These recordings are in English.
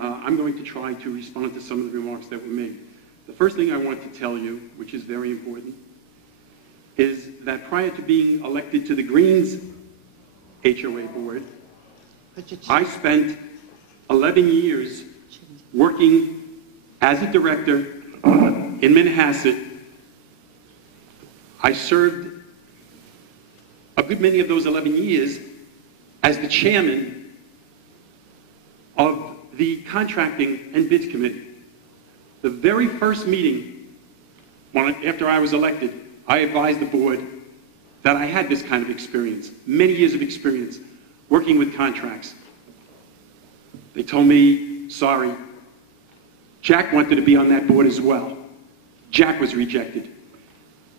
and I'm going to try to respond to some of the remarks that were made. The first thing I want to tell you, which is very important, is that prior to being elected to the Greens HOA board, I spent 11 years working as a director in Manhasset. I served a good many of those 11 years as the chairman of the Contracting and Bids Committee. The very first meeting after I was elected, I advised the board that I had this kind of experience, many years of experience working with contracts. They told me, sorry, Jack wanted to be on that board as well. Jack was rejected.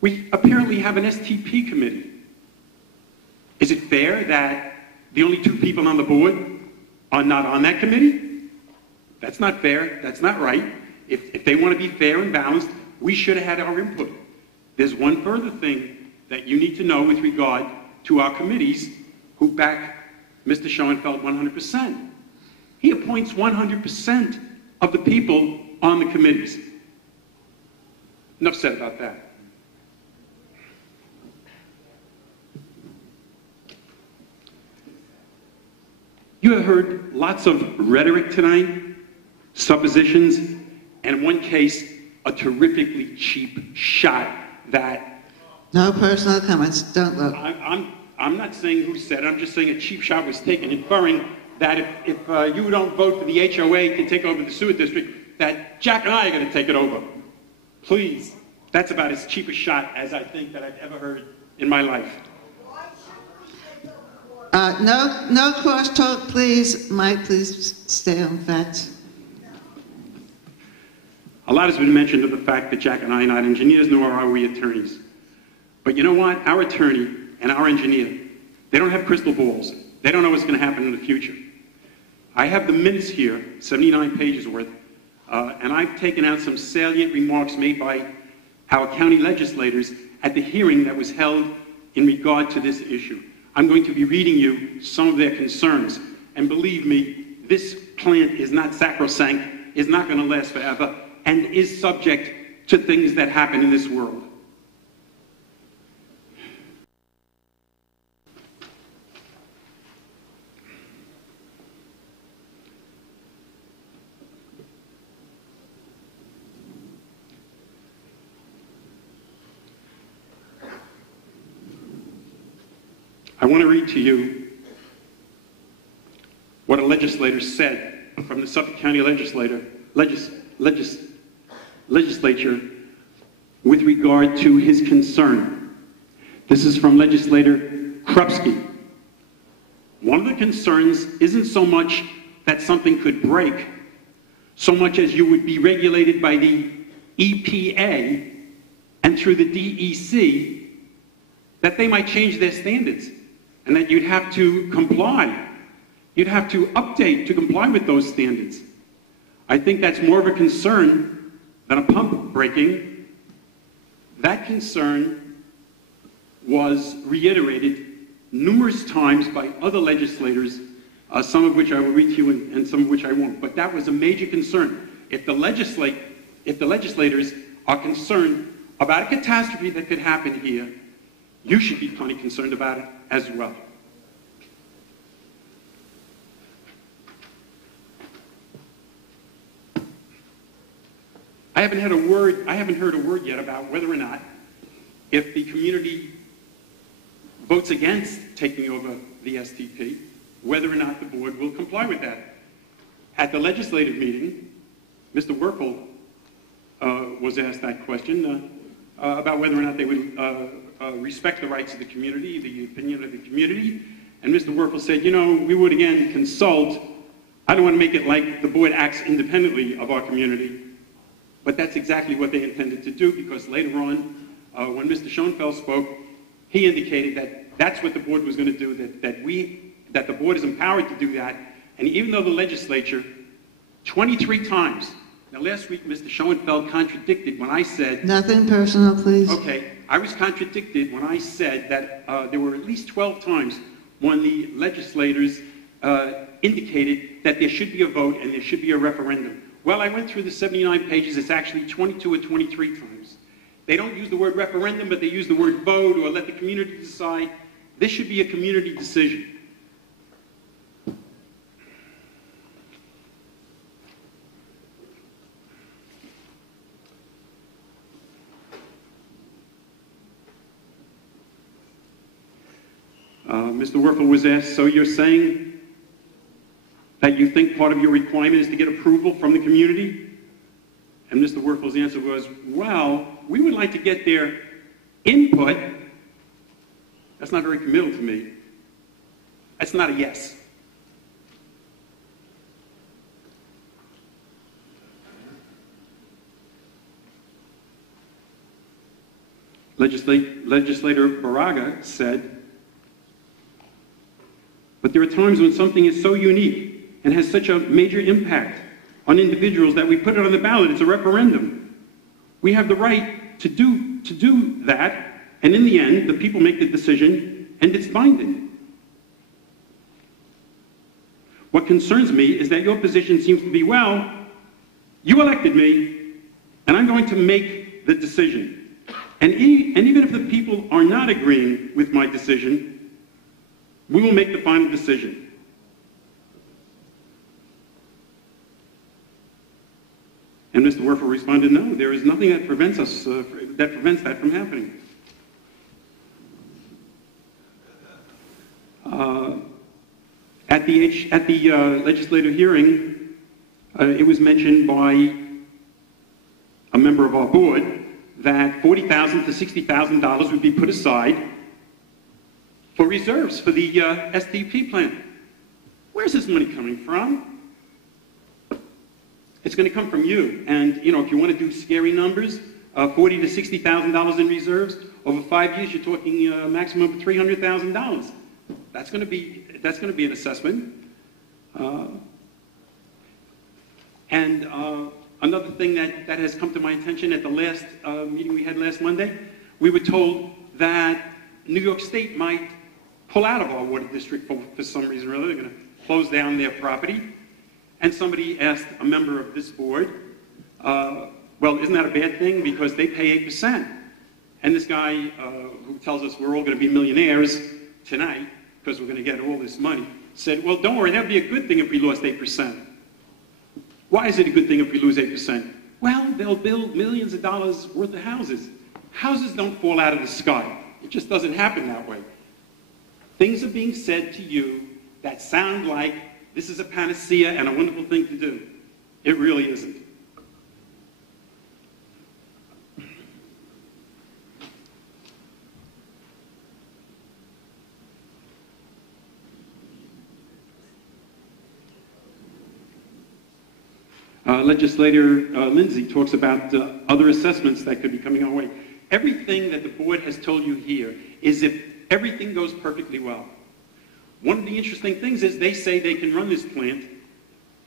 We apparently have an STP committee. Is it fair that the only 2 people on the board are not on that committee? That's not fair. That's not right. If they want to be fair and balanced, we should have had our input. There's one further thing that you need to know with regard to our committees who back Mr. Schoenfeld 100%. He appoints 100% of the people on the committees. Enough said about that. You have heard lots of rhetoric tonight, suppositions, and in one case, a terrifically cheap shot that... No personal comments, don't look. I'm not saying who said it, I'm just saying a cheap shot was taken, inferring that if you don't vote for the HOA to take over the sewer district, that Jack and I are going to take it over. Please, that's about as cheap a shot as I think that I've ever heard in my life. No crosstalk, please. Mike, please stay on facts. A lot has been mentioned of the fact that Jack and I are not engineers, nor are we attorneys. But you know what? Our attorney and our engineer, they don't have crystal balls. They don't know what's going to happen in the future. I have the minutes here, 79 pages worth, and I've taken out some salient remarks made by our county legislators at the hearing that was held in regard to this issue. I'm going to be reading you some of their concerns, and believe me, this plant is not sacrosanct, is not going to last forever, and is subject to things that happen in this world. I want to read to you what a legislator said from the Suffolk County legislature with regard to his concern. This is from legislator Krupski. One of the concerns isn't so much that something could break, so much as you would be regulated by the EPA and through the DEC, that they might change their standards and that you'd have to comply. You'd have to update to comply with those standards. I think that's more of a concern than a pump breaking. That concern was reiterated numerous times by other legislators, some of which I will read to you and some of which I won't. But that was a major concern. If the legislators are concerned about a catastrophe that could happen here, you should be plenty concerned about it as well. I haven't heard a word yet about whether or not, if the community votes against taking over the STP, whether or not the board will comply with that. At the legislative meeting, Mr. Werfel was asked that question about whether or not they would respect the rights of the community, the opinion of the community, and Mr. Werfel said, you know, we would again consult. I don't want to make it like the board acts independently of our community, but that's exactly what they intended to do, because later on, when Mr. Schoenfeld spoke, he indicated that that's what the board was going to do, that the board is empowered to do that, and even though the legislature 23 times, now last week Mr. Schoenfeld contradicted when I said... Nothing personal, please. Okay, I was contradicted when I said that there were at least 12 times when the legislators indicated that there should be a vote and there should be a referendum. Well, I went through the 79 pages. It's actually 22 or 23 times. They don't use the word referendum, but they use the word vote or let the community decide. This should be a community decision. Mr. Werfel was asked, so you're saying that you think part of your requirement is to get approval from the community? And Mr. Werfel's answer was, well, we would like to get their input. That's not very committal to me. That's not a yes. Legislator Baraga said, but there are times when something is so unique and has such a major impact on individuals that we put it on the ballot. It's a referendum. We have the right to do that, and in the end, the people make the decision, and it's binding. What concerns me is that your position seems to be, well, you elected me, and I'm going to make the decision. And even if the people are not agreeing with my decision, we will make the final decision. And Mr. Werfel responded, no, there is nothing that prevents that from happening. At the legislative hearing, it was mentioned by a member of our board that $40,000 to $60,000 would be put aside for reserves for the STP plan. Where's this money coming from? It's going to come from you. And, you know, if you want to do scary numbers, $40,000 to $60,000 in reserves, over 5 years, you're talking a maximum of $300,000. That's going to be an assessment. Another thing that has come to my attention at the last meeting we had last Monday, we were told that New York State might pull out of our water district for some reason or other. They're going to close down their property. And somebody asked a member of this board, well, isn't that a bad thing? Because they pay 8%. And this guy who tells us we're all going to be millionaires tonight because we're going to get all this money, said, well, don't worry, that would be a good thing if we lost 8%. Why is it a good thing if we lose 8%? Well, they'll build millions of dollars worth of houses. Houses don't fall out of the sky. It just doesn't happen that way. Things are being said to you that sound like this is a panacea and a wonderful thing to do. It really isn't. Legislator Lindsay talks about other assessments that could be coming our way. Everything that the board has told you here is if everything goes perfectly well. One of the interesting things is they say they can run this plant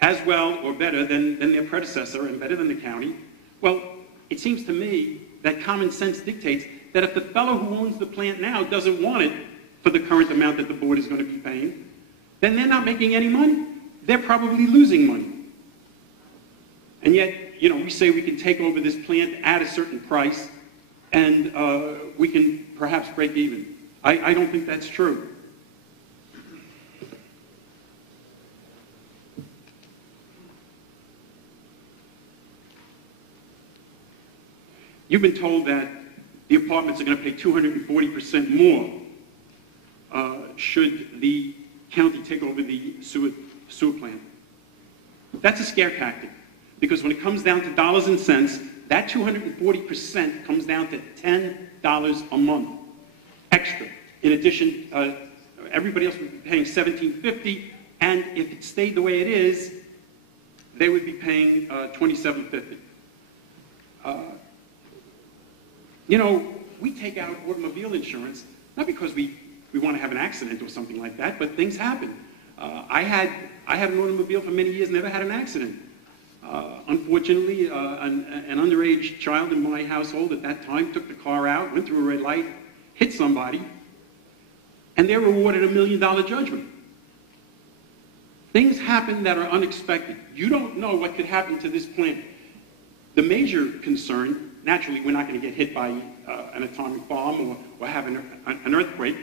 as well or better than their predecessor and better than the county. Well, it seems to me that common sense dictates that if the fellow who owns the plant now doesn't want it for the current amount that the board is going to be paying, then they're not making any money. They're probably losing money. And yet, you know, we say we can take over this plant at a certain price and we can perhaps break even. I don't think that's true. You've been told that the apartments are going to pay 240% more should the county take over the sewer plant. That's a scare tactic, because when it comes down to dollars and cents, that 240% comes down to $10 a month extra. In addition, everybody else would be paying $17.50, and if it stayed the way it is, they would be paying $27.50. You know, we take out automobile insurance, not because we want to have an accident or something like that, but things happen. I had an automobile for many years, never had an accident. Unfortunately, an underage child in my household at that time took the car out, went through a red light, hit somebody, and they were awarded $1 million judgment Things happen that are unexpected. You don't know what could happen to this plant. The major concern, naturally, we're not going to get hit by an atomic bomb or have an earthquake,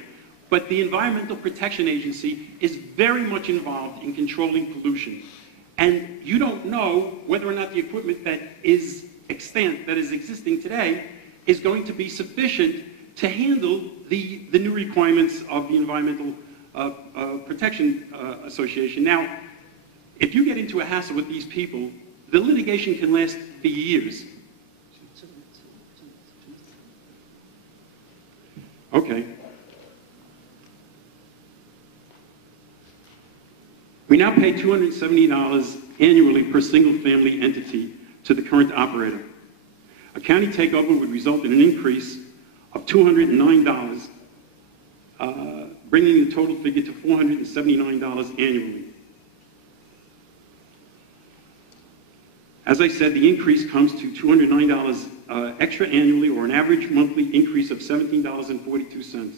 but the Environmental Protection Agency is very much involved in controlling pollution. And you don't know whether or not the equipment that is extant, that is existing today, is going to be sufficient to handle the new requirements of the Environmental Protection Association. Now, if you get into a hassle with these people, the litigation can last for years. Okay. We now pay $270 annually per single-family entity to the current operator. A county takeover would result in an increase of $209, bringing the total figure to $479 annually. As I said, the increase comes to $209 extra annually, or an average monthly increase of $17.42.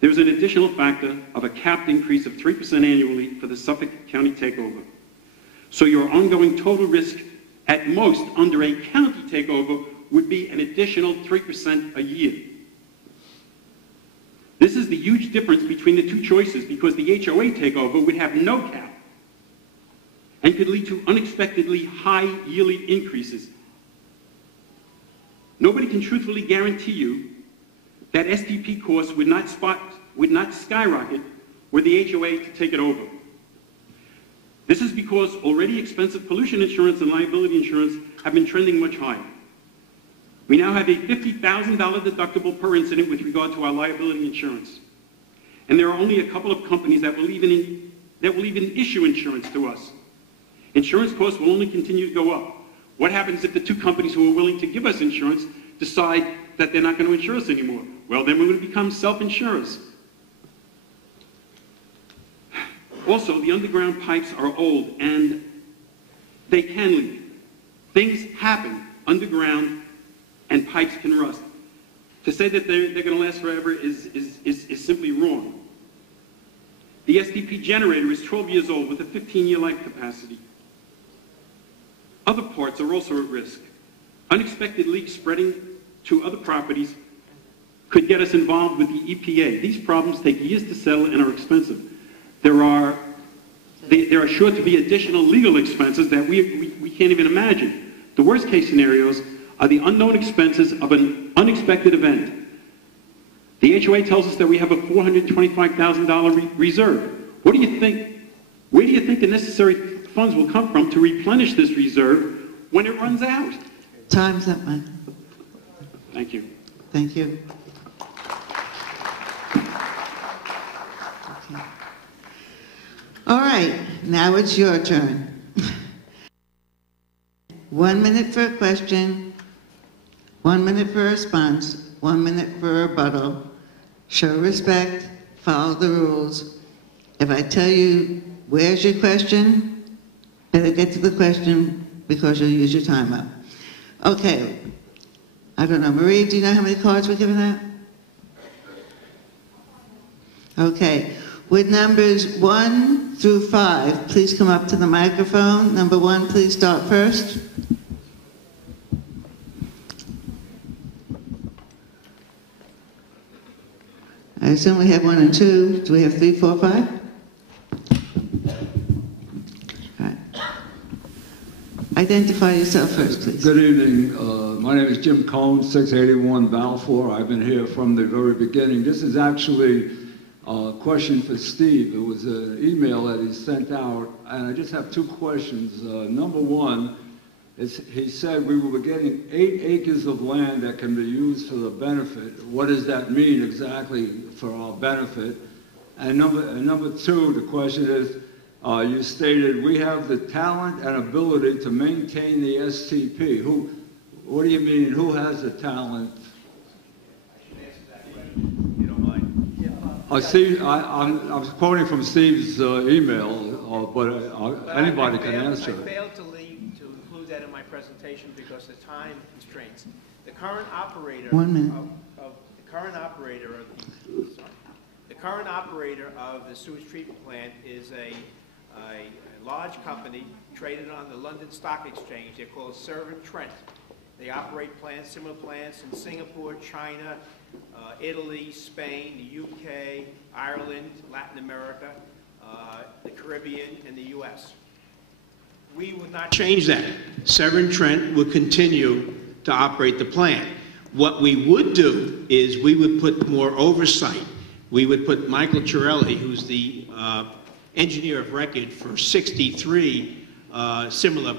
There's an additional factor of a capped increase of 3% annually for the Suffolk County takeover. So your ongoing total risk, at most under a county takeover, would be an additional 3% a year. This is the huge difference between the two choices, because the HOA takeover would have no cap and could lead to unexpectedly high yearly increases. Nobody can truthfully guarantee you that STP costs would not skyrocket were the HOA to take it over. This is because already expensive pollution insurance and liability insurance have been trending much higher. We now have a $50,000 deductible per incident with regard to our liability insurance. And there are only a couple of companies that will even issue insurance to us. Insurance costs will only continue to go up. What happens if the two companies who are willing to give us insurance decide that they're not going to insure us anymore? Well, then we're going to become self-insurers. Also, the underground pipes are old and they can leak. Things happen underground and pipes can rust. To say that they're going to last forever is simply wrong. The STP generator is 12 years old with a 15-year life capacity. Other parts are also at risk. Unexpected leaks spreading to other properties could get us involved with the EPA. These problems take years to settle and are expensive. There are sure to be additional legal expenses that we can't even imagine. The worst case scenarios are the unknown expenses of an unexpected event. The HOA tells us that we have a $425,000 reserve. What do you think? Where do you think the necessary funds will come from to replenish this reserve when it runs out? Time's up, Mike. Thank you. Thank you. Okay. All right, now it's your turn. 1 minute for a question, 1 minute for a response, 1 minute for a rebuttal. Show respect, follow the rules. If I tell you, where's your question? Better get to the question because you'll use your time up. Okay. I don't know. Marie, do you know how many cards we're giving out? Okay. With numbers 1 through 5, please come up to the microphone. Number 1, please start first. I assume we have 1 and 2. Do we have 3, 4, 5? All right. Identify yourself first, please. Good evening. My name is Jim Cohn, 681 Balfour. I've been here from the very beginning. This is actually a question for Steve. It was an email that he sent out, and I just have 2 questions. Number 1 is he said we were getting 8 acres of land that can be used for the benefit. What does that mean exactly for our benefit? And number 2, the question is, you stated we have the talent and ability to maintain the STP. What do you mean? Who has the talent? I should answer that question, if you don't mind. Steve, I'm quoting from Steve's email, but anybody can answer. I failed to include that in my presentation because of time constraints. The current operator 1 minute. The current operator current operator of the sewage treatment plant is a large company traded on the London Stock Exchange. They're called Servant Trent. They operate plants, similar plants in Singapore, China, Italy, Spain, the UK, Ireland, Latin America, the Caribbean, and the US. We would not change that. Severn Trent would continue to operate the plant. What we would do is we would put more oversight. We would put Michael Chirelli, who's the engineer of record for 63 similar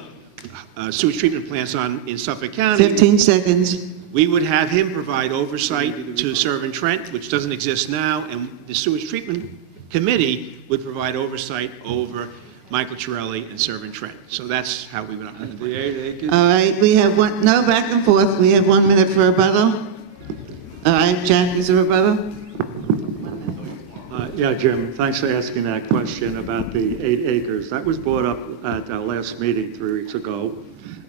sewage treatment plants in Suffolk County. 15 seconds. We would have him provide oversight to Servant Trent, which doesn't exist now, and the sewage treatment committee would provide oversight over Michael Chirelli and Servant Trent. So that's how we would operate. The 8 acres? All right, we have one, no back and forth. We have 1 minute for rebuttal. All right, Jack, is a rebuttal? Yeah, Jim, thanks for asking that question about the 8 acres. That was brought up at our last meeting 3 weeks ago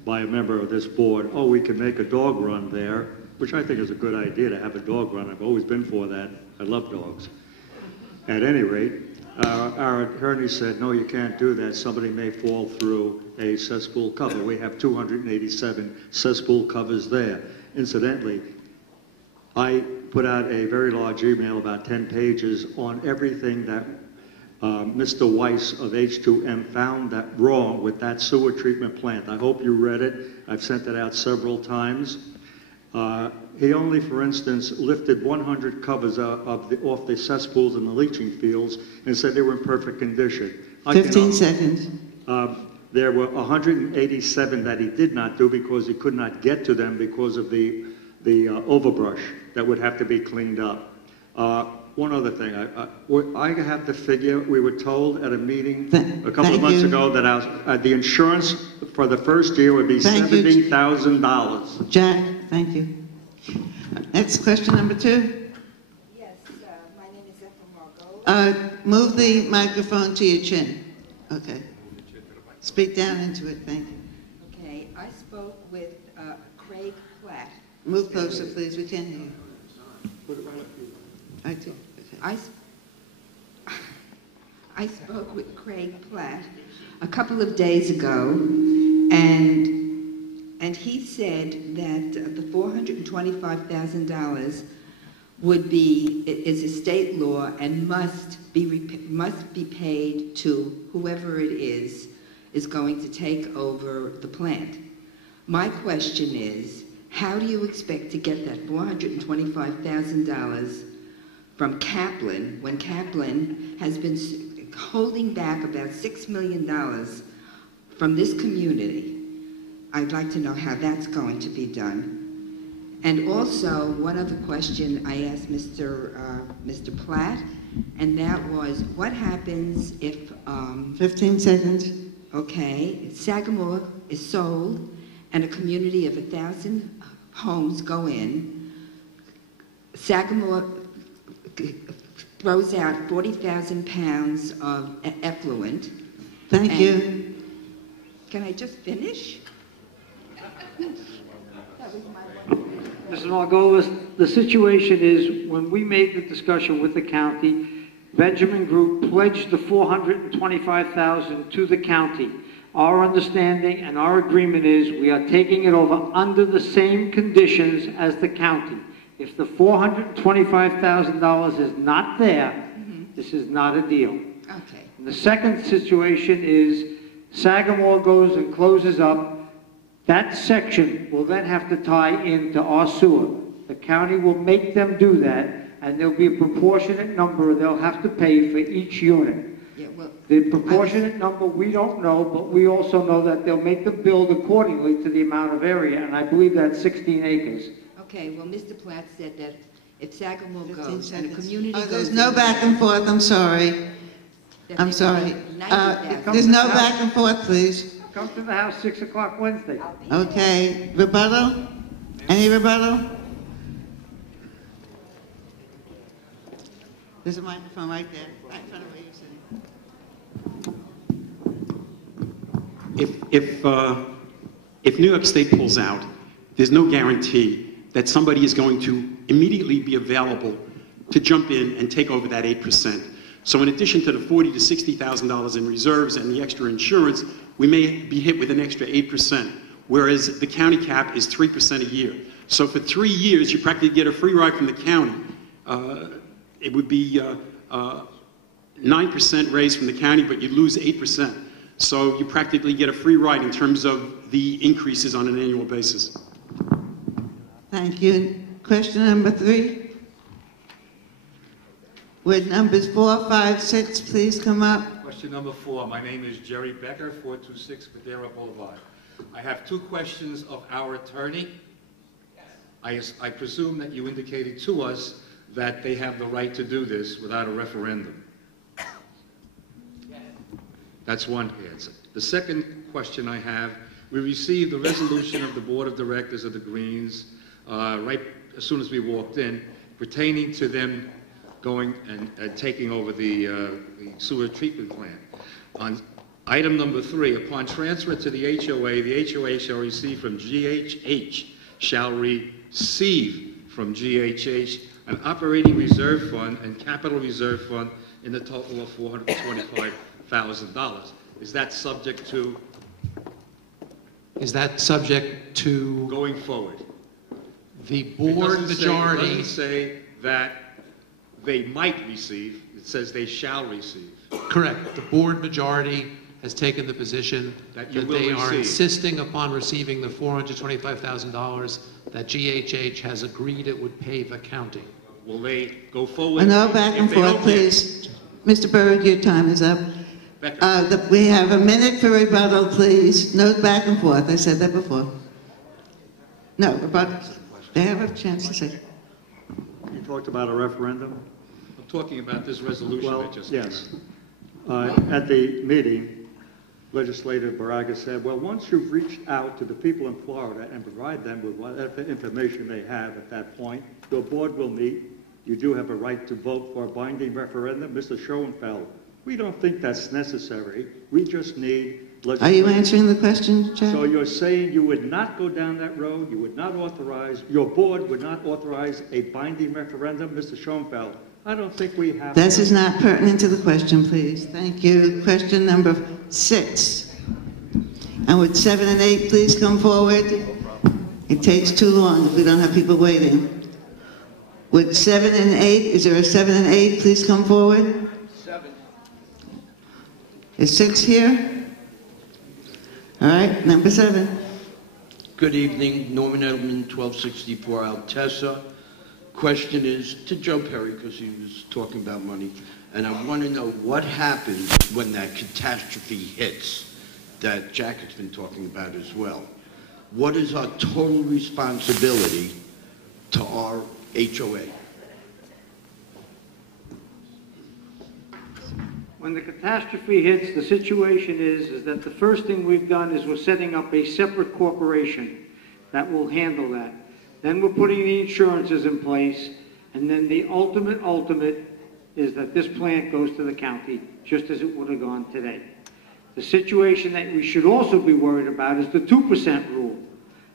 by a member of this board. Oh, we could make a dog run there, which I think is a good idea to have a dog run. I've always been for that. I love dogs. At any rate, our attorney said, no, you can't do that. Somebody may fall through a cesspool cover. We have 287 cesspool covers there. Incidentally, I put out a very large email, about 10 pages, on everything that Mr. Weiss of H2M found that wrong with that sewer treatment plant. I hope you read it. I've sent it out several times. He only, for instance, lifted 100 covers off the cesspools and the leaching fields and said they were in perfect condition. 15 seconds. There were 187 that he did not do because he could not get to them because of the overbrush that would have to be cleaned up. One other thing, I have to figure, we were told at a meeting a couple of months ago that the insurance for the first year would be $70,000. Jack, thank you. Next question, number 2. Yes, my name is Ethel Margot. Move the microphone to your chin. Okay. Speak down into it, thank you. Okay, I spoke with Craig Platt. Move closer, please, we can't hear you. Put it right up here. I do, okay. I spoke with Craig Platt a couple of days ago, and he said that the $425,000 is a state law and must be paid to whoever it is going to take over the plant. My question is, how do you expect to get that $425,000 from Kaplan when Kaplan has been holding back about $6 million from this community? I'd like to know how that's going to be done. And also, one other question I asked Mr. Platt, and that was, what happens if... 15 seconds. Okay, Sagamore is sold, and a community of 1,000 homes go in. Sagamore throws out 40,000 pounds of effluent. Thank you. Can I just finish? Mrs. Margolis, the situation is, when we made the discussion with the county, Benjamin Group pledged the $425,000 to the county. Our understanding and our agreement is we are taking it over under the same conditions as the county. If the $425,000 is not there, this is not a deal. Okay. And the second situation is Sagamore goes and closes up. That section will then have to tie into our sewer. The county will make them do that, and there'll be a proportionate number they'll have to pay for each unit. Yeah, well, The proportionate number, we don't know, but we also know that they'll make the build accordingly to the amount of area, and I believe that's 16 acres. okay, well, Mr. Platt said that if Sagamore 15 goes and a seconds. community goes There's no in, back and forth, I'm sorry. that I'm they sorry. pay $90,000. There's no back and forth, please. Come to the house 6 o'clock Wednesday. Okay, rebuttal? Any rebuttal? There's a microphone right there, right in front of where you're sitting. If New York State pulls out, there's no guarantee that somebody is going to immediately be available to jump in and take over that 8%. So in addition to the $40,000 to $60,000 in reserves and the extra insurance, we may be hit with an extra 8%, whereas the county cap is 3% a year. So for 3 years, you practically get a free ride from the county. It would be 9% raise from the county, but you lose 8%. So you practically get a free ride in terms of the increases on an annual basis. Thank you. Question number 3. Would numbers 4, 5, 6 please come up? Question number 4. My name is Jerry Becker, 426 Madera Boulevard. I have 2 questions of our attorney. I presume that you indicated to us that they have the right to do this without a referendum. That's one answer. The second question I have, we received a resolution of the Board of Directors of the Greens right as soon as we walked in, pertaining to them going and taking over the sewer treatment plant. On item number 3, upon transfer to the HOA shall receive from GHH, an operating reserve fund and capital reserve fund in the total of $425,000. Is that subject to? Is that subject to? Going forward. The board majority. It doesn't say that they might receive, it says they shall receive. Correct. The board majority has taken the position that they are insisting upon receiving the $425,000 that GHH has agreed it would pay the county. Will they go forward? No back and forth, please. Mr. Berg, your time is up. We have a minute for rebuttal, please. No back and forth. I said that before. No, rebuttal. They have a chance to say. You talked about a referendum? I'm talking about this resolution Well, that just yes. At the meeting, Legislator Baraga said, well, once you've reached out to the people in Florida and provide them with whatever information they have at that point, your board will meet. You do have a right to vote for a binding referendum. Mr. Schoenfeld, we don't think that's necessary. We just need legislation. Are you answering the question, Chair? So you're saying you would not go down that road, you would not authorize, your board would not authorize a binding referendum? Mr. Schoenfeld, I don't think we have... This is not pertinent to the question, please. Thank you. Question number 6. And would 7 and 8 please come forward? It takes too long if we don't have people waiting. Would 7 and 8, is there a 7 and 8 please come forward? 7. Is 6 here? All right, number 7. Good evening, Norman Edelman, 1264 Altessa. Question is to Joe Perry, because he was talking about money, and I want to know what happens when that catastrophe hits that Jack has been talking about as well. What is our total responsibility to our HOA? When the catastrophe hits, the situation is that the first thing we've done is we're setting up a separate corporation that will handle that. Then we're putting the insurances in place, and then the ultimate is that this plant goes to the county, just as it would have gone today. The situation that we should also be worried about is the 2% rule.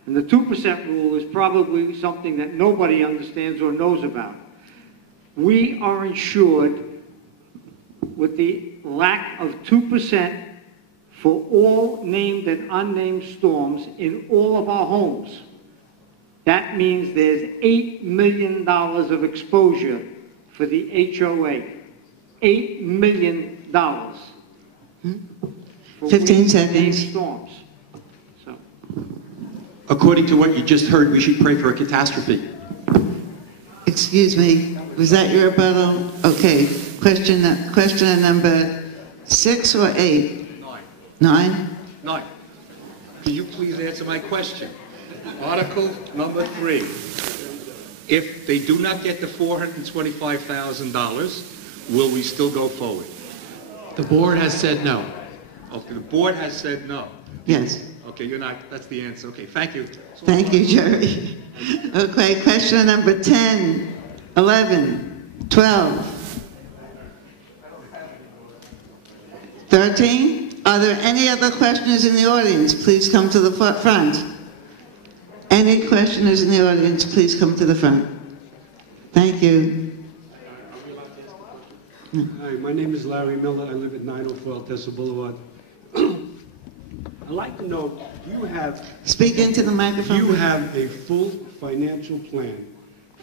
And the 2% rule is probably something that nobody understands or knows about. We are insured with the lack of 2% for all named and unnamed storms in all of our homes. That means there's $8 million of exposure for the HOA. $8 million. 15 seconds. Storms. So. According to what you just heard, we should pray for a catastrophe. Excuse me, was that your rebuttal? Okay, question number 6 or 8? 9. 9. Can you please answer my question? Article number 3. If they do not get the $425,000, will we still go forward? The board has said no. Okay, the board has said no. Yes. Okay, you're not, that's the answer. Okay, thank you. Thank you, Jerry. Okay, question number 10, 11, 12, 13. Are there any other questioners in the audience? Please come to the front. Any questioners in the audience, please come to the front. Thank you. Hi, my name is Larry Miller. I live at 904 Altesa Boulevard. I'd like to know, do you have... Speak into the microphone. Do you have a full financial plan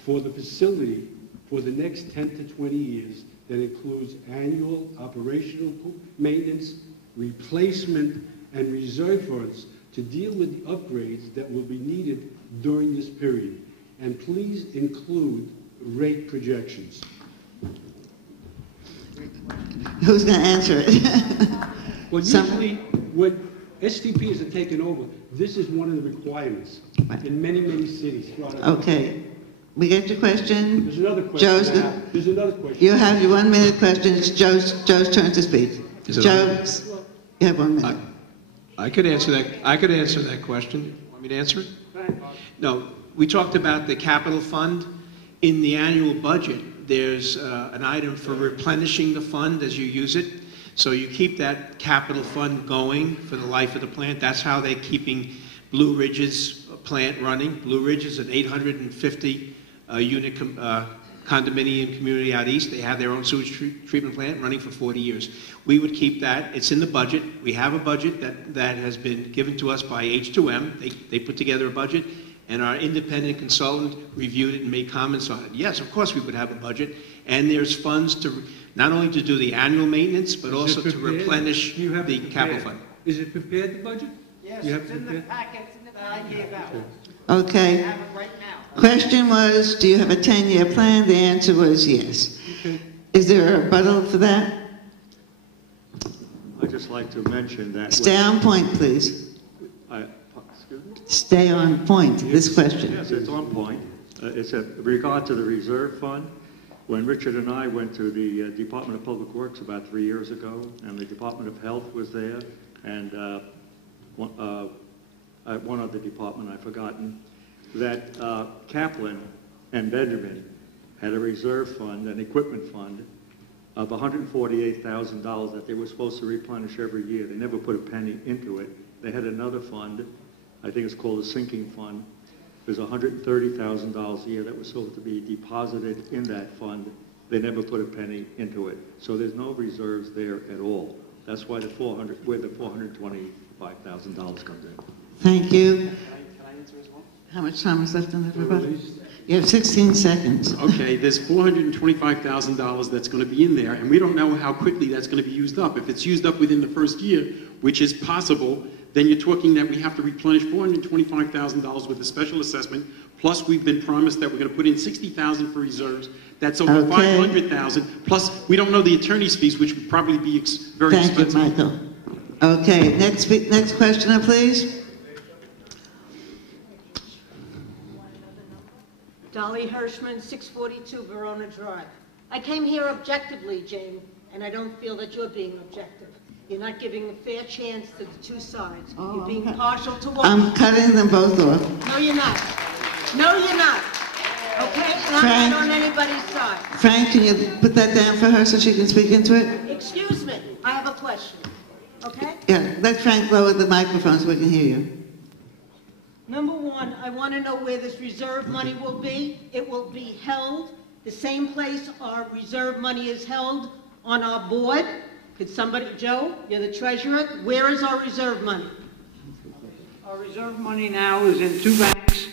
for the facility for the next 10 to 20 years that includes annual operational maintenance, replacement, and reserve funds to deal with the upgrades that will be needed during this period? And please include rate projections. Who's going to answer it? Well, usually when STPs are taken over, this is one of the requirements in many, many cities. Okay. We get your question. There's another question. There's another question. You have your 1 minute question. It's Joe's turn to speak. Joe, you have 1 minute. I could answer that. I could answer that question. Want me to answer it? No. We talked about the capital fund. In the annual budget, there's an item for replenishing the fund as you use it. So you keep that capital fund going for the life of the plant. That's how they're keeping Blue Ridge's plant running. Blue Ridge is an 850 unit condominium community out east. They have their own sewage treatment plant running for 40 years. We would keep that. It's in the budget. We have a budget that has been given to us by H2M. They put together a budget, and our independent consultant reviewed it and made comments on it. Yes, of course we would have a budget, and there's funds to not only to do the annual maintenance, but also to replenish the capital fund. Is it prepared, the budget? Yes, it's in the packets that I gave out. Okay. I have it right now. Question was, do you have a 10-year plan? The answer was yes. Okay. Is there a rebuttal for that? I'd just like to mention that... Stay on point, please. Excuse me? Stay on point, this question. Yes, it's on point. It's in regard to the reserve fund. When Richard and I went to the Department of Public Works about 3 years ago, and the Department of Health was there, and one other department I've forgotten, that Kaplan and Benjamin had a reserve fund, an equipment fund, of $148,000 that they were supposed to replenish every year. They never put a penny into it. They had another fund, I think it's called a sinking fund. There's $130,000 a year that was supposed to be deposited in that fund. They never put a penny into it. So there's no reserves there at all. That's why where the $425,000 comes in. Thank you. Can I answer as well? How much time is left in the rebuttal? You have 16 seconds. Okay, there's $425,000 that's going to be in there, and we don't know how quickly that's going to be used up. If it's used up within the first year, which is possible, then you're talking that we have to replenish $425,000 with a special assessment, plus we've been promised that we're going to put in $60,000 for reserves. That's over $500,000, plus we don't know the attorney's fees, which would probably be very expensive. Thank you, Michael. Okay, next questioner, please. Dolly Hirschman, 642 Verona Drive. I came here objectively, Jane, and I don't feel that you're being objective. You're not giving a fair chance to the two sides. You're being partial to one. I'm cutting them both off. No, you're not. No, you're not. Okay? And I'm not on anybody's side. Frank, can you put that down for her so she can speak into it? Excuse me. I have a question. Okay? Yeah, let Frank lower the microphone so we can hear you. Number one, I want to know where this reserve money will be. It will be held the same place our reserve money is held on our board. Could somebody, Joe, you're the treasurer, where is our reserve money? Our reserve money now is in two banks.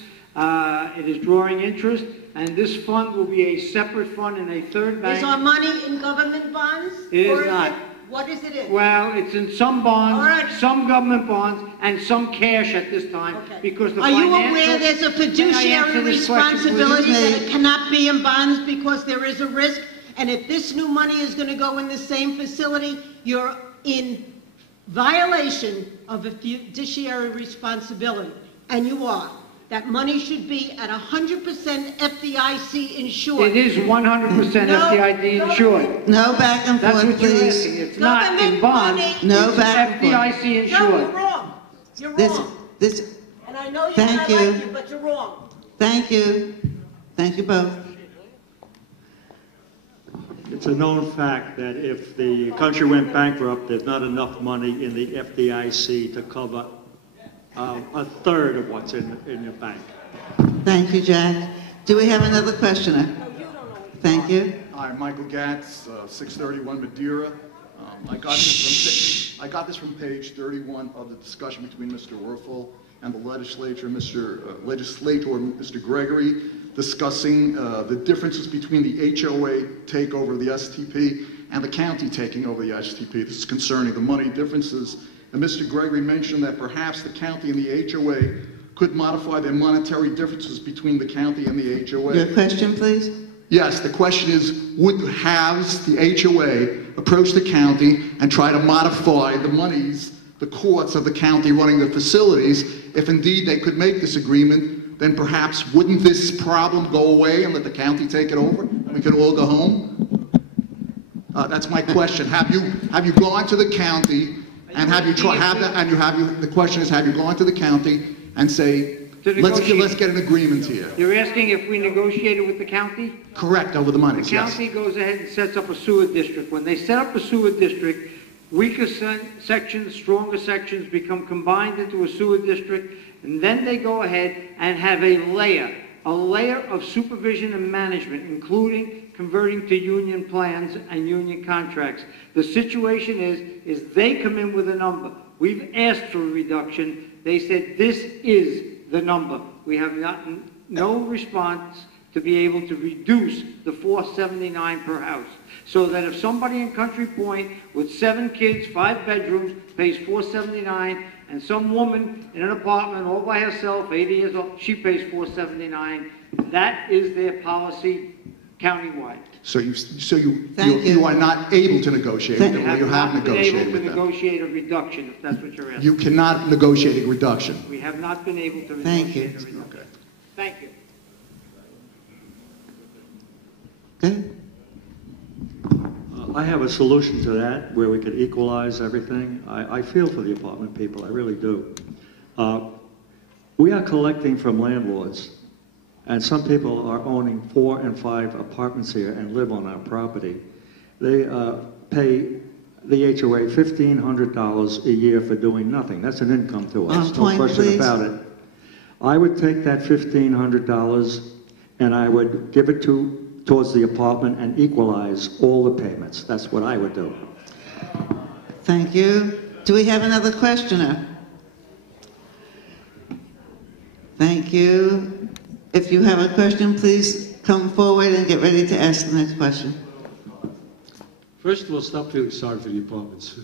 It is drawing interest, and this fund will be a separate fund in a third bank. Is our money in government bonds? It is not. What is it in? Well, it's in some bonds, some government bonds, and some cash at this time. Okay. Because the Are you aware there's a fiduciary responsibility that it cannot be in bonds because there is a risk? And if this new money is going to go in the same facility, you're in violation of a fiduciary responsibility. And you are. That money should be at 100% FDIC insured. It is 100% FDIC insured. No back and forth, That's what you're please. asking. It's not in bonds. No back and forth. FDIC insured. No, you're wrong. You're wrong. And I know you're not like you, but you're wrong. Thank you. Thank you both. It's a known fact that if the country went bankrupt, there's not enough money in the FDIC to cover a third of what's in your bank. Thank you, Jack. Do we have another questioner? Thank you. you. Hi, Michael Gatz, 631 Madeira. I got this from page 31 of the discussion between Mr. Werfel and the legislator, Mr. Gregory, discussing the differences between the HOA takeover of the STP and the county taking over the STP. This is concerning the money differences. And Mr. Gregory mentioned that perhaps the county and the HOA could modify their monetary differences between the county and the HOA. Your question, please? Yes, the question is, would has the HOA approach the county and try to modify the monies, the costs of the county running the facilities? If indeed they could make this agreement, then perhaps wouldn't this problem go away and let the county take it over and we could all go home? That's my question. Have you gone to the county and the question is, have you gone to the county and say, let's get an agreement here? You're asking if we negotiated with the county? Correct, over the money. The county goes ahead and sets up a sewer district. When they set up a sewer district, weaker sections, stronger sections become combined into a sewer district, and then they go ahead and have a layer of supervision and management, including converting to union plans and union contracts. The situation is they come in with a number. We've asked for a reduction. They said this is the number. We have no response to be able to reduce the $479 per house. So that if somebody in Country Point with 7 kids, 5 bedrooms, pays $479, and some woman in an apartment all by herself, 80 years old, she pays $479, that is their policy countywide. So you are not able to negotiate with them, or you have negotiated with them? We have not been able to negotiate a reduction, if that's what you're asking. You cannot negotiate a reduction? We have not been able to Thank negotiate you. a reduction. Okay. Thank you. Okay. I have a solution to that where we could equalize everything. I feel for the apartment people, I really do. We are collecting from landlords, and some people are owning 4 and 5 apartments here and live on our property. They pay the HOA $1,500 a year for doing nothing. That's an income to us, no question about it. I would take that $1,500 and I would give it towards the apartment and equalize all the payments. That's what I would do. Thank you. Do we have another questioner? Thank you. If you have a question, please come forward and get ready to ask the next question. First of all, stop feeling sorry for the apartments.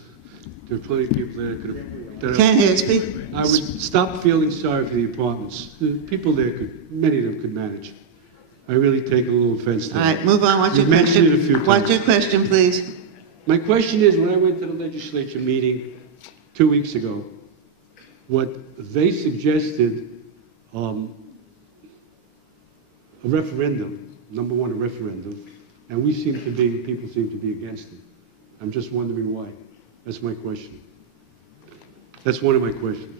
There are plenty of people there that Can't hear, speak. I would stop feeling sorry for the apartments. The people there many of them could manage. I really take a little offense to that. All right, move on. What's your mentioned question? it a few times. What's your question, please? My question is, when I went to the legislature meeting 2 weeks ago, what they suggested, a referendum, number one, a referendum, and people seem to be against it. I'm just wondering why. That's my question. That's one of my questions.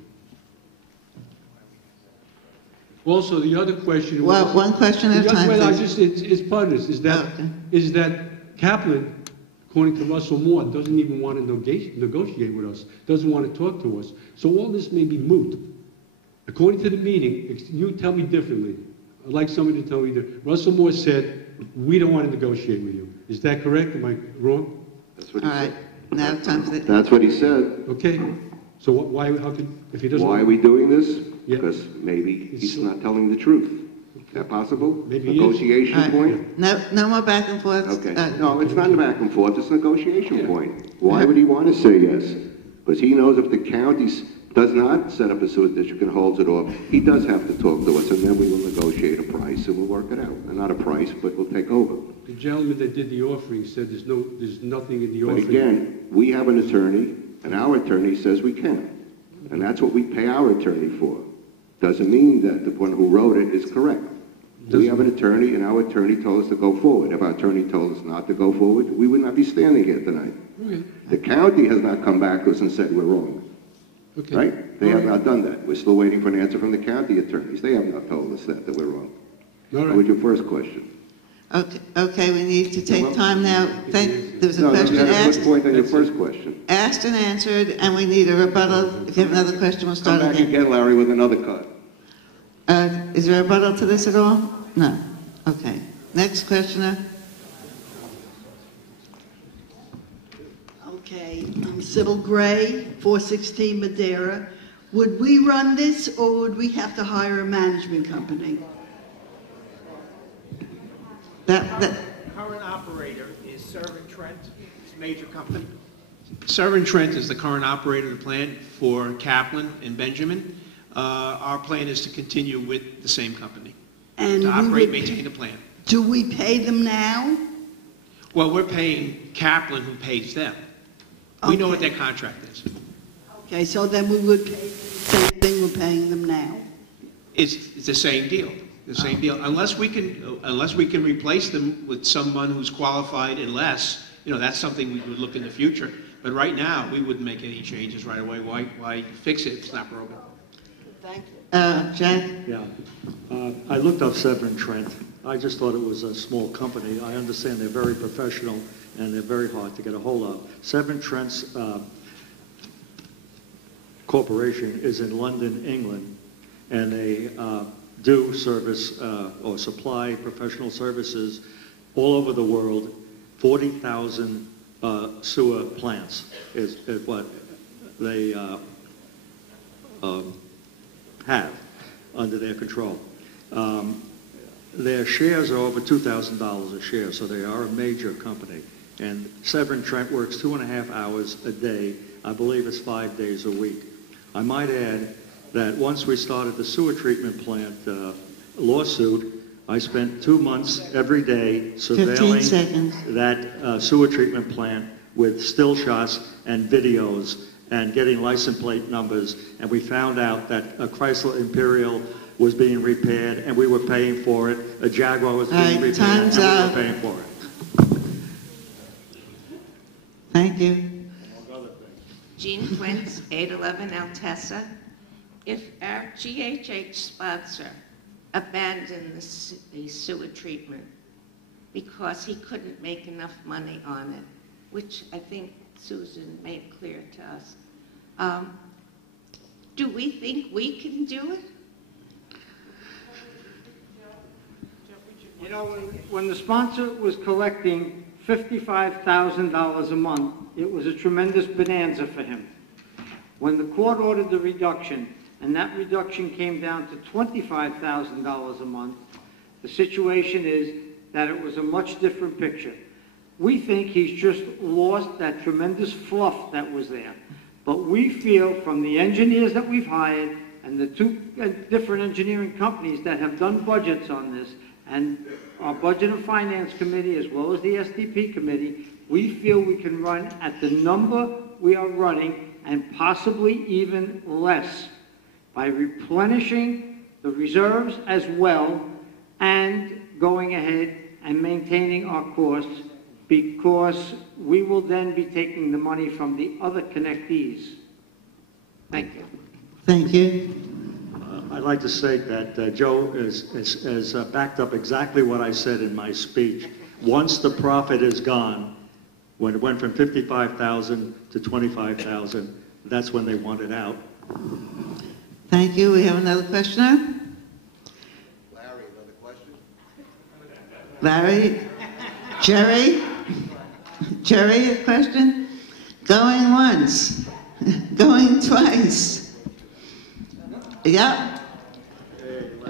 Also, the other question was... Well, one question at a time, please. It's part of this, is that Kaplan, according to Russell Moore, doesn't even want to negotiate with us, doesn't want to talk to us. So all this may be moot. According to the meeting, you tell me differently. I'd like somebody to tell me that Russell Moore said, we don't want to negotiate with you. Is that correct? Am I wrong? That's what he said. All right. Now time for the... That's what he said. Okay. So why, how could, if he doesn't... Why are we doing this? Yeah. Because maybe he's not telling the truth. Is that possible? Maybe he is. Negotiation point? No more back and forth. Okay. No, it's not a back and forth. It's a negotiation point. Why would he want to say yes? Because he knows if the county does not set up a sewer district and holds it off, he does have to talk to us, and then we will negotiate a price and we'll work it out. And not a price, but we'll take over. The gentleman that did the offering said there's nothing in the offering. But again, we have an attorney, and our attorney says we can. And that's what we pay our attorney for. Doesn't mean that the one who wrote it is correct. We have an attorney, and our attorney told us to go forward. If our attorney told us not to go forward, we would not be standing here tonight. Okay. The county has not come back to us and said we're wrong. Okay. Right? They have not done that. We're still waiting for an answer from the county attorneys. They have not told us that we're wrong. All right. What was your first question? Okay, we need to take time now. There was a question you had a asked. good point on your first question. Asked and answered, and we need a rebuttal. If you have another question, we'll start Come back again. again, Larry, with another cut. Is there a rebuttal to this at all? No. Okay. Next questioner. Okay, I'm Sybil Gray, 416 Madeira. Would we run this, or would we have to hire a management company? Current operator is Servant Trent. It's a major company. Servant Trent is the current operator of the plant for Kaplan and Benjamin. Our plan is to continue with the same company, And to we operate, would- maintain the plant. Do we pay them now? Well, we're paying Kaplan, who pays them. We know what their contract is. Okay, so then we would pay the same thing we're paying them now. It's the same deal, unless we can replace them with someone who's qualified and less, that's something we would look in the future. But right now, we wouldn't make any changes right away. Why fix it if it's not broken? Thank you. Jack? Yeah. I looked up Severn Trent. I just thought it was a small company. I understand they're very professional and they're very hard to get a hold of. Severn Trent's corporation is in London, England, and they do service or supply professional services all over the world. 40,000 sewer plants is what they have under their control. Their shares are over $2,000 a share, so they are a major company. And Severn Trent works 2.5 hours a day. I believe it's 5 days a week. I might add that once we started the sewer treatment plant lawsuit, I spent 2 months every day surveilling that sewer treatment plant with still shots and videos and getting license plate numbers. And we found out that a Chrysler Imperial was being repaired and we were paying for it. A Jaguar was being repaired and we were paying for it. Thank you. Jean Quince, 811 Altessa. If our GHH sponsor abandoned the sewer treatment because he couldn't make enough money on it, which I think Susan made clear to us, do we think we can do it? You know, when the sponsor was collecting $55,000 a month, it was a tremendous bonanza for him. When the court ordered the reduction, and that reduction came down to $25,000 a month, the situation is that it was a much different picture. We think he's just lost that tremendous fluff that was there. But we feel from the engineers that we've hired and the two different engineering companies that have done budgets on this, and our Budget and Finance Committee as well as the STP Committee, we feel we can run at the number we are running and possibly even less by replenishing the reserves as well and going ahead and maintaining our costs, because we will then be taking the money from the other connectees. Thank you. Thank you. I'd like to say that Joe has backed up exactly what I said in my speech. Once the profit is gone, when it went from 55,000 to 25,000, that's when they want it out. Thank you. We have another questioner. Larry, another question? Larry? Jerry? Jerry, a question? Going once. Going twice. Yep.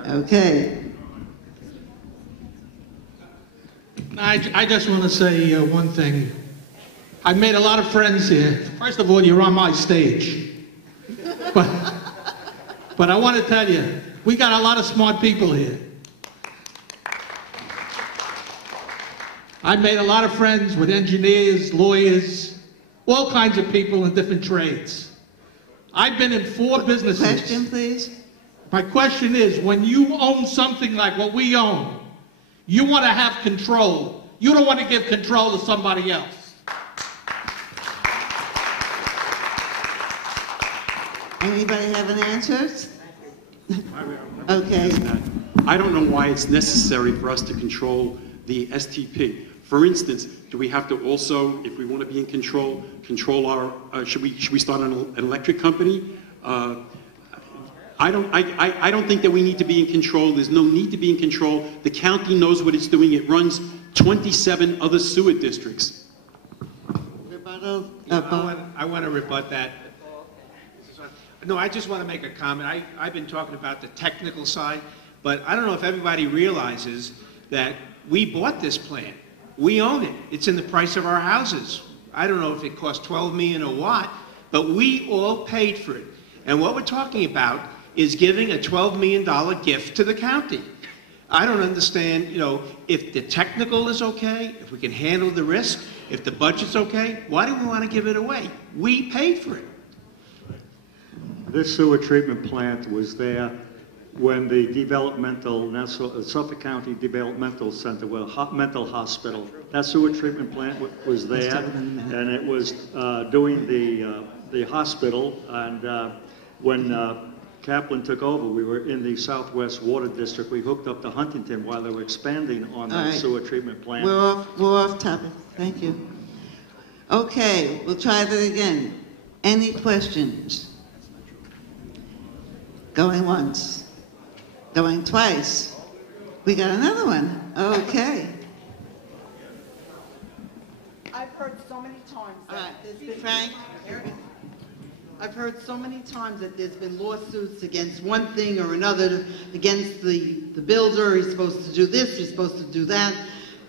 Okay. I just want to say one thing. I've made a lot of friends here. First of all, you're on my stage. But I want to tell you, we got a lot of smart people here. I've made a lot of friends with engineers, lawyers, all kinds of people in different trades. I've been in 4 businesses. Question, please. My question is, when you own something like what we own, you want to have control. You don't want to give control to somebody else. Anybody have an answer? Okay. I don't know why it's necessary for us to control the STP. For instance, do we have to also, if we want to be in control our, should we start an electric company? I don't think that we need to be in control. There's no need to be in control. The county knows what it's doing. It runs 27 other sewer districts. I want to rebut that. No, I just want to make a comment. I've been talking about the technical side, but I don't know if everybody realizes that we bought this plant. We own it. It's in the price of our houses. I don't know if it cost $12 million or what, but we all paid for it. And what we're talking about is giving a $12 million gift to the county. I don't understand, if the technical is okay, if we can handle the risk, if the budget's okay, why do we want to give it away? We paid for it. This sewer treatment plant was there when the Suffolk County Developmental Center, mental hospital, that sewer treatment plant was there, and it was doing the hospital. And when Kaplan took over, we were in the Southwest Water District. We hooked up to Huntington while they were expanding on that sewer treatment plant. We're off topic. Thank you. Okay, we'll try that again. Any questions? Going once. Going twice. We got another one. Okay. I've heard so many times that Frank? I've heard so many times that there's been lawsuits against one thing or another, against the builder. He's supposed to do this, he's supposed to do that.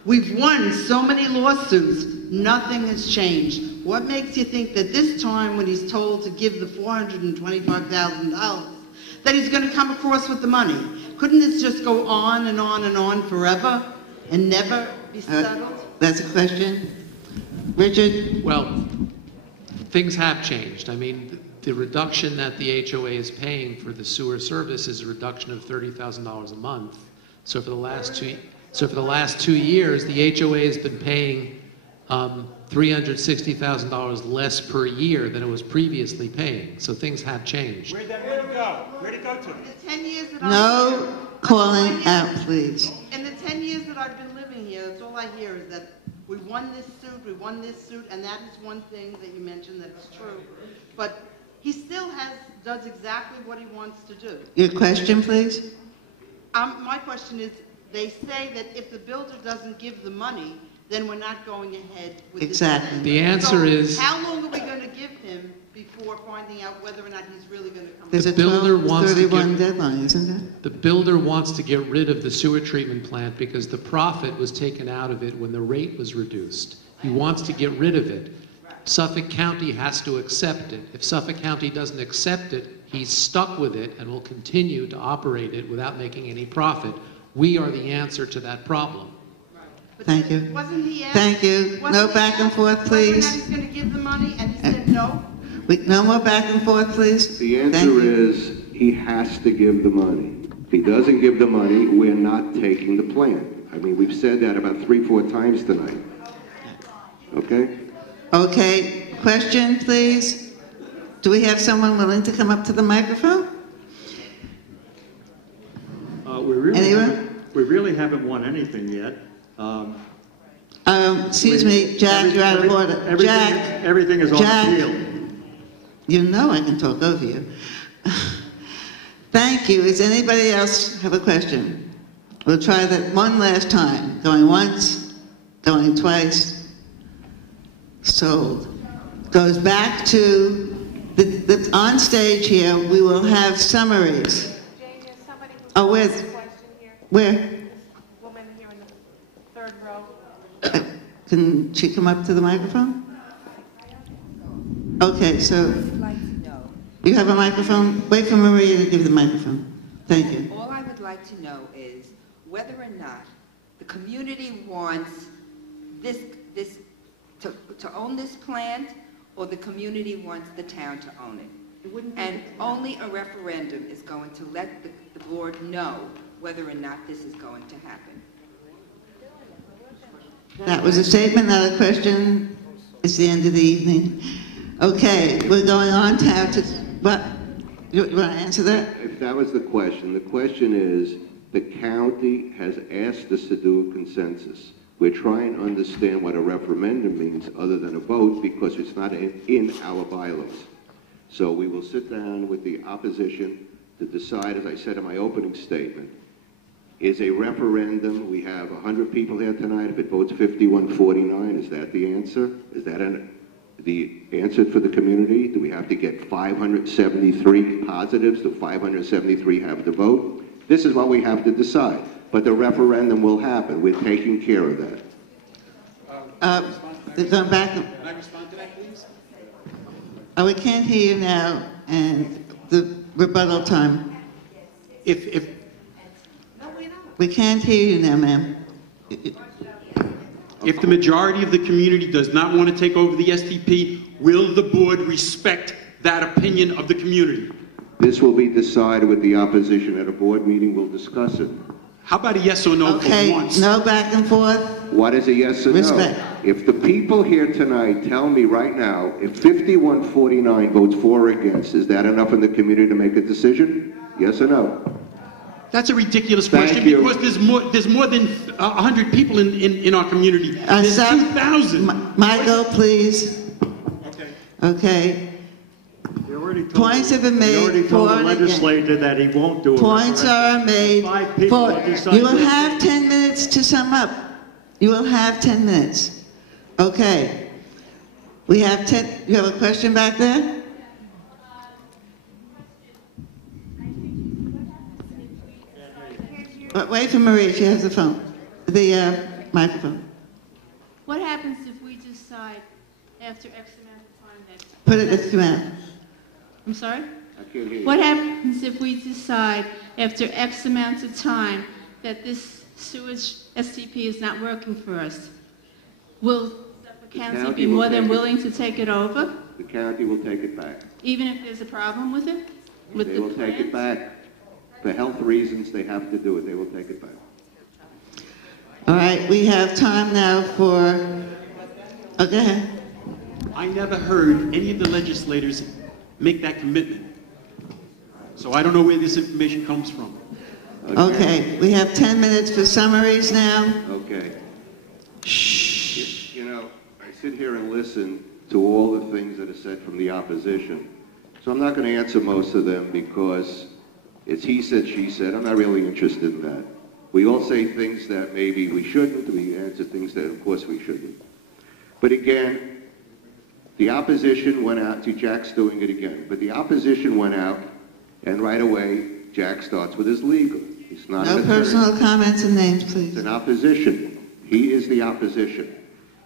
We've won so many lawsuits, nothing has changed. What makes you think that this time when he's told to give the $425,000 that he's going to come across with the money? Couldn't this just go on and on and on forever and never be settled? That's a question. Richard? Well, things have changed. I mean, the reduction that the HOA is paying for the sewer service is a reduction of $30,000 a month. So for the last 2 years, the HOA has been paying $360,000 less per year than it was previously paying. So things have changed. Where'd it go? Where'd it go to? In the 10 years that No calling out, please. In the 10 years that I've been living here, that's all I hear is that we won this suit, and that is one thing that you mentioned that's true. But he still does exactly what he wants to do. Your question, please? My question is, they say that if the builder doesn't give the money, then we're not going ahead with Exactly. The answer is... How long are we going to give him before finding out whether or not he's really going to come? There's a 12/31 deadline, isn't there? The builder wants to get rid of the sewer treatment plant because the profit was taken out of it when the rate was reduced. He wants to get rid of it. Suffolk County has to accept it. If Suffolk County doesn't accept it, he's stuck with it and will continue to operate it without making any profit. We are the answer to that problem. Thank you. Wasn't he asked? Thank you. No back and forth, please. Whether or not he's going to give the money, and he said no? No more back and forth, please. The answer is he has to give the money. If he doesn't give the money, we're not taking the plant. I mean, we've said that about 3-4 times tonight. Okay? Okay. Question, please. Do we have someone willing to come up to the microphone? We really haven't won anything yet. Excuse me, Jack, you're out of order. Everything is on appeal. You know I can talk over you. Thank you. Does anybody else have a question? We'll try that one last time. Going once, going twice. Sold. Goes back to the on stage here. We will have summaries. Oh, where's? Where? Woman here in the third row. Can she come up to the microphone? Okay, so you have a microphone? Wait for Maria to give the microphone. Thank you. All I would like to know is whether or not the community wants to own this plant, or the community wants the town to own it. And only a referendum is going to let the board know whether or not this is going to happen. That was a statement, not a question. It's the end of the evening. Okay, we're going on now to, what? You want to answer that? If that was the question is, the county has asked us to do a consensus. We're trying to understand what a referendum means other than a vote, because it's not in our bylaws. So we will sit down with the opposition to decide, as I said in my opening statement, is a referendum, we have 100 people here tonight, if it votes 51-49, is that the answer? Is that the answer for the community? Do we have to get 573 positives? Do 573 have to vote? This is what we have to decide. But the referendum will happen. We're taking care of that. Going back. Can I respond to that, please? Oh, we can't hear you now, and the rebuttal time. We can't hear you now, ma'am. If the majority of the community does not want to take over the STP, will the board respect that opinion of the community? This will be decided with the opposition at a board meeting. We'll discuss it. How about a yes or no for once? No back and forth. What is a yes or Respect. no? If the people here tonight tell me right now, if 5149 votes for or against, is that enough in the community to make a decision? Yes or no? That's a ridiculous Thank question you. because there's more than 100 people in our community. There's 2,000. Michael, please. Okay. Points have been made. He already told for the and legislator that he won't do it. Points are made. For, you will have 10 minutes to sum up. You will have 10 minutes. Okay. We have 10. You have a question back there? Wait for Marie. She has the phone. The microphone. What happens if we decide after X amount of time that... Put it this way. I'm sorry? I can't hear you. What happens if we decide after X amount of time that this sewage STP is not working for us? Will Suffolk County county be will more than take it. willing to take it over, The county will take it back. even if there's a problem with it? With They the will take it plans? back. For health reasons, they have to do it. They will take it back. All right. We have time now for... Oh, go ahead. I never heard any of the legislators make that commitment. So I don't know where this information comes from. Okay. We have 10 minutes for summaries now. Okay. You know, I sit here and listen to all the things that are said from the opposition. So I'm not going to answer most of them because it's he said, she said. I'm not really interested in that. We all say things that maybe we shouldn't. We answer things that, of course, we shouldn't. But again, the opposition went out. See, Jack's doing it again. But the opposition went out, and right away, Jack starts with his legal. He's not No an attorney. personal comments and names, please. It's an opposition. He is the opposition.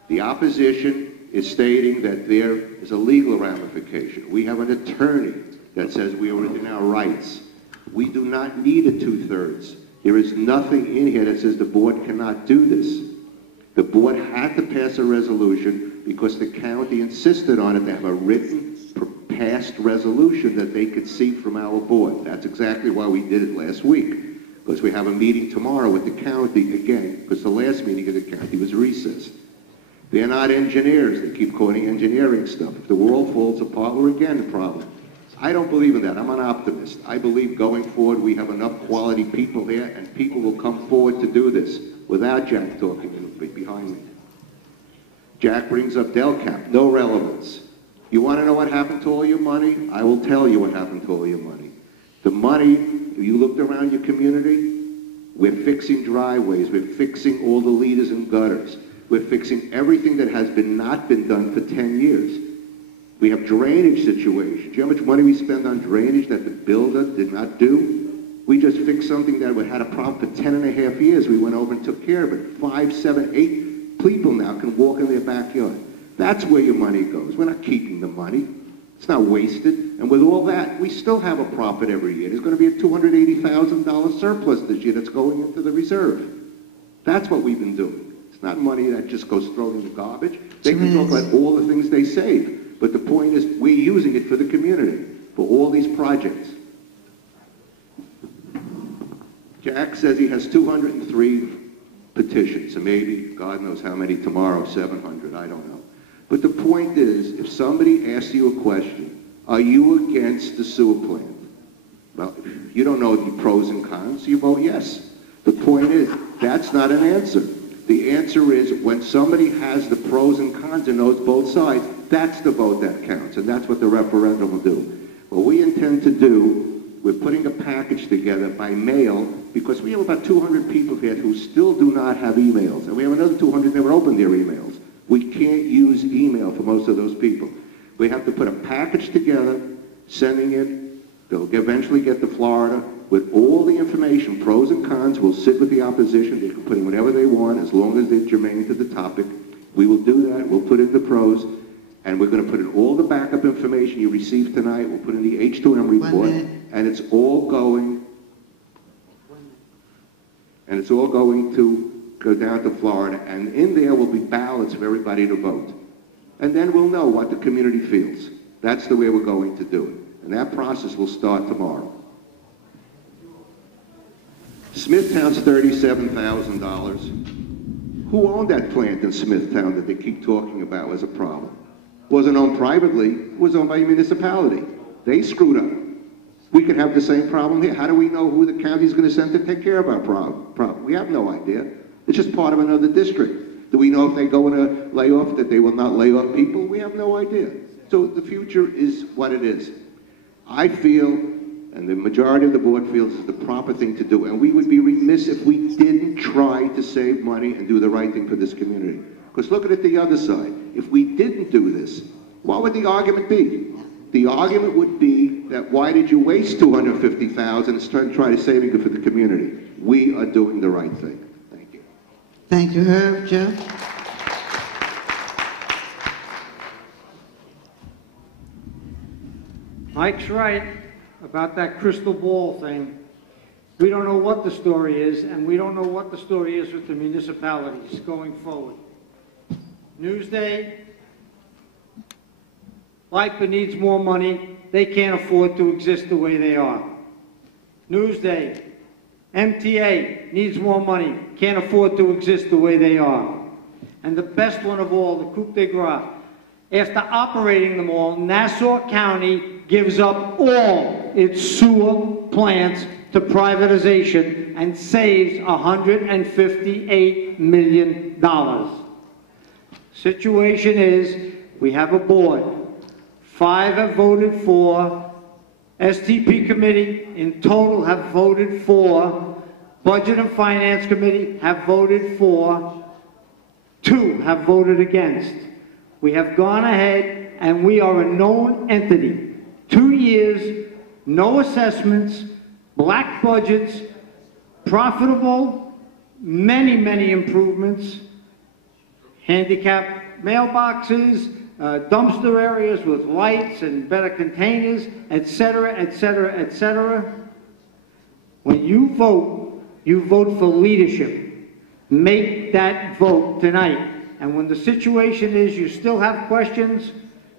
The opposition is stating that there is a legal ramification. We have an attorney that says we are within our rights. We do not need a two-thirds. There is nothing in here that says the board cannot do this. The board had to pass a resolution because the county insisted on it to have a written, passed resolution that they could see from our board. That's exactly why we did it last week, because we have a meeting tomorrow with the county again, because the last meeting of the county was recessed. They're not engineers. They keep quoting engineering stuff. If the world falls apart, we're again the problem. I don't believe in that. I'm an optimist. I believe going forward we have enough quality people here and people will come forward to do this without Jack talking behind me. Jack brings up Delcap. No relevance. You want to know what happened to all your money? I will tell you what happened to all your money. The money, if you looked around your community, we're fixing driveways. We're fixing all the leaders and gutters. We're fixing everything that has not been done for 10 years. We have drainage situations. Do you know how much money we spend on drainage that the builder did not do? We just fixed something that had a problem for 10.5 years. We went over and took care of it. 5, 7, 8 people now can walk in their backyard. That's where your money goes. We're not keeping the money. It's not wasted. And with all that, we still have a profit every year. There's going to be a $280,000 surplus this year that's going into the reserve. That's what we've been doing. It's not money that just goes thrown in the garbage. They can talk about all the things they save. But the point is, we're using it for the community, for all these projects. Jack says he has 203 petitions, so maybe, God knows how many tomorrow, 700, I don't know. But the point is, if somebody asks you a question, are you against the sewer plant? Well, you don't know the pros and cons, so you vote yes. The point is, that's not an answer. The answer is, when somebody has the pros and cons and knows both sides, that's the vote that counts, and that's what the referendum will do. What we intend to do, we're putting a package together by mail, because we have about 200 people here who still do not have emails, and we have another 200 that never opened their emails. We can't use email for most of those people. We have to put a package together, sending it. They'll eventually get to Florida with all the information, pros and cons. We'll sit with the opposition. They can put in whatever they want as long as they're germane to the topic. We will do that. We'll put in the pros. And we're going to put in all the backup information you received tonight. We'll put in the H2M report. And it's all going to go down to Florida. And in there will be ballots for everybody to vote. And then we'll know what the community feels. That's the way we're going to do it. And that process will start tomorrow. Smithtown's $37,000. Who owned that plant in Smithtown that they keep talking about as a problem? Wasn't owned privately, it was owned by a municipality. They screwed up. We could have the same problem here. How do we know who the county's going to send to take care of our problem? We have no idea. It's just part of another district. Do we know if they go in a layoff that they will not lay off people? We have no idea. So the future is what it is. I feel, and the majority of the board feels, is the proper thing to do. And we would be remiss if we didn't try to save money and do the right thing for this community. Because look at it the other side. If we didn't do this, what would the argument be? The argument would be that why did you waste $250,000 and try to save it for the community? We are doing the right thing. Thank you. Thank you, Herb. Joe? Mike's right about that crystal ball thing. We don't know what the story is, and we don't know what the story is with the municipalities going forward. Newsday, LIPA needs more money. They can't afford to exist the way they are. Newsday, MTA needs more money. Can't afford to exist the way they are. And the best one of all, the coup de grace. After operating them all, Nassau County gives up all its sewer plants to privatization and saves $158 million. Situation is, we have a board. 5 have voted for. STP committee in total have voted for. Budget and Finance committee have voted for. 2 have voted against. We have gone ahead and we are a known entity. 2 years, no assessments, black budgets, profitable, many, many improvements, handicap mailboxes, dumpster areas with lights and better containers, etc., etc., etc. When you vote for leadership. Make that vote tonight. And when the situation is you still have questions,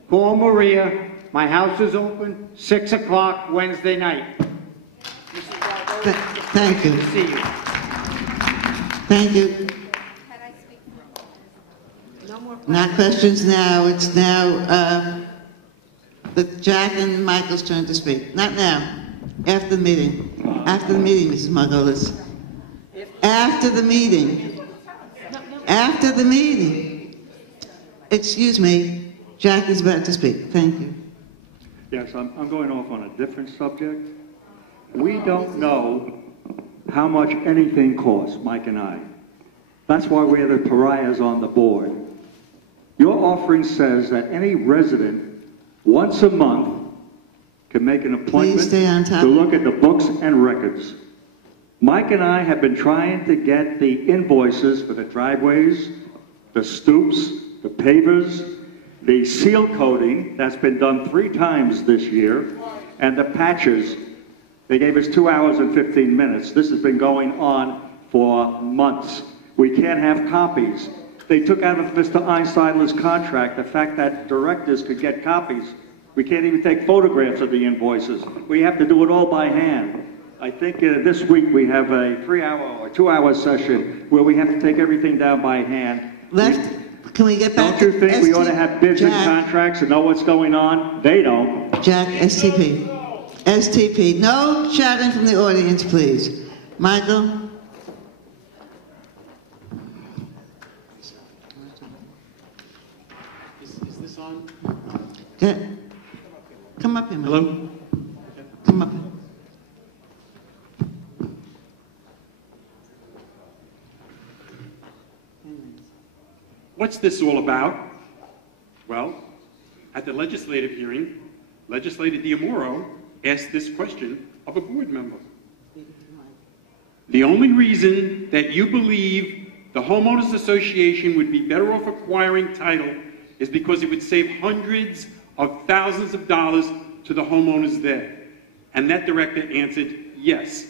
call Maria. My house is open, 6 o'clock Wednesday night. Thank you. Good to see you. Thank you. Not questions now. It's now Jack and Michael's turn to speak. Not now. After the meeting. After the meeting, Mrs. Margolis. After the meeting. After the meeting. Excuse me. Jack is about to speak. Thank you. Yes, I'm going off on a different subject. We don't know how much anything costs, Mike and I. That's why we're the pariahs on the board. Your offering says that any resident, once a month, can make an appointment to look at the books and records. Mike and I have been trying to get the invoices for the driveways, the stoops, the pavers, the seal coating that's been done 3 times this year, and the patches. They gave us 2 hours and 15 minutes. This has been going on for months. We can't have copies. They took out of Mr. Einsteiler's contract the fact that directors could get copies. We can't even take photographs of the invoices. We have to do it all by hand. I think this week we have a 3-hour or 2-hour session where we have to take everything down by hand. Can we get back? Don't you think we ought to have bids and contracts and know what's going on? They don't. Jack, STP. STP. No chatting from the audience, please. Michael? Is this on? Come up here, Michael. Hello? Come up here. What's this all about? Well, at the legislative hearing, Legislator Diamoro asked this question of a board member. The only reason that you believe the homeowners association would be better off acquiring title is because it would save hundreds of thousands of dollars to the homeowners there. And that director answered, yes.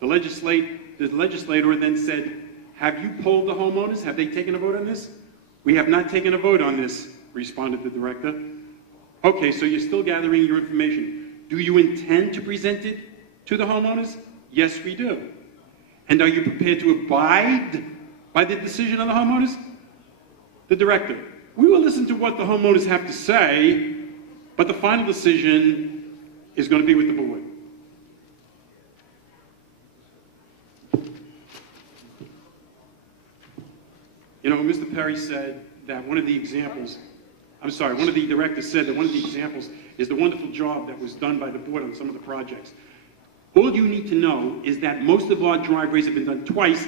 The legislator then said, have you polled the homeowners? Have they taken a vote on this? We have not taken a vote on this, responded the director. Okay, so you're still gathering your information. Do you intend to present it to the homeowners? Yes, we do. And are you prepared to abide by the decision of the homeowners? The director, we will listen to what the homeowners have to say, but the final decision is going to be with the board. You know, Mr. Perry said that one of the examples, one of the directors said that one of the examples is the wonderful job that was done by the board on some of the projects. All you need to know is that most of our driveways have been done twice.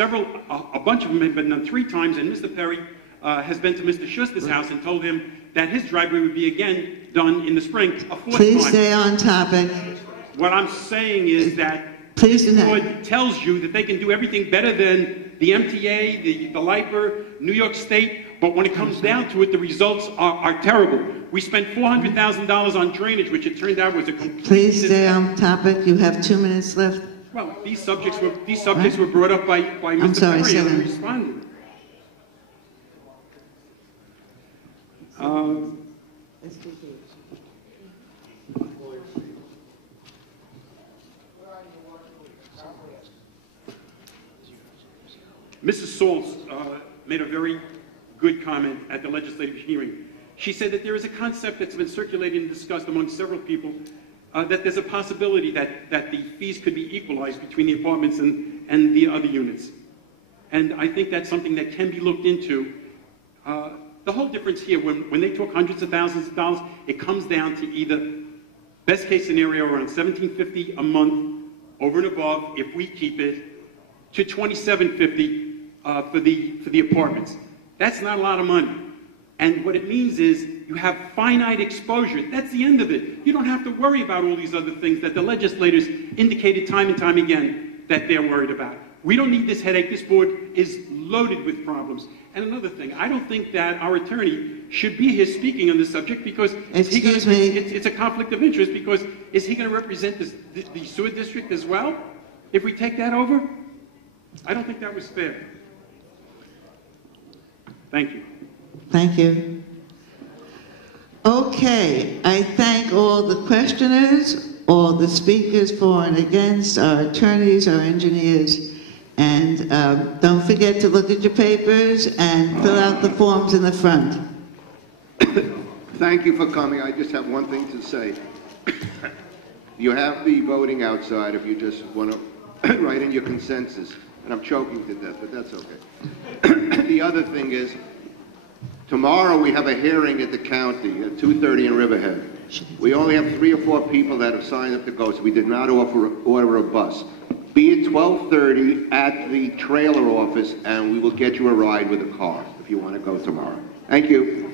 A bunch of them have been done 3 times, and Mr. Perry has been to Mr. Schuster's house and told him that his driveway would be again done in the spring, a 4th time. Please stay on topic. What I'm saying is that the board tells you that they can do everything better than the MTA, the LIPER, New York State, but when it comes down to it, the results are terrible. We spent $400,000 on drainage, which it turned out was a complete Please stay on topic. You have 2 minutes left. Well, these subjects were brought up by Mr. Perry and I responded. Mrs. Saltz made a very good comment at the legislative hearing. She said that there is a concept that's been circulated and discussed among several people that there's a possibility that the fees could be equalized between the apartments and the other units. And I think that's something that can be looked into. The whole difference here, when they talk hundreds of thousands of dollars, it comes down to either best case scenario around $1,750 a month over and above if we keep it to $2,750 for the apartments. That's not a lot of money. And what it means is you have finite exposure. That's the end of it. You don't have to worry about all these other things that the legislators indicated time and time again that they're worried about. We don't need this headache. This board is loaded with problems. And another thing, I don't think that our attorney should be here speaking on this subject because it's a conflict of interest, because is he going to represent the sewer district as well if we take that over? I don't think that was fair. Thank you. Thank you. Okay, I thank all the questioners, all the speakers for and against, our attorneys, our engineers, and don't forget to look at your papers and fill out the forms in the front. Thank you for coming. I just have one thing to say. You have the voting outside if you just want to write in your consensus. And I'm choking to death, but that's okay. The other thing is, tomorrow we have a hearing at the county at 2:30 in Riverhead. We only have 3 or 4 people that have signed up to go, so we did not order a bus. Be at 12:30 at the trailer office, and we will get you a ride with a car if you want to go tomorrow. Thank you.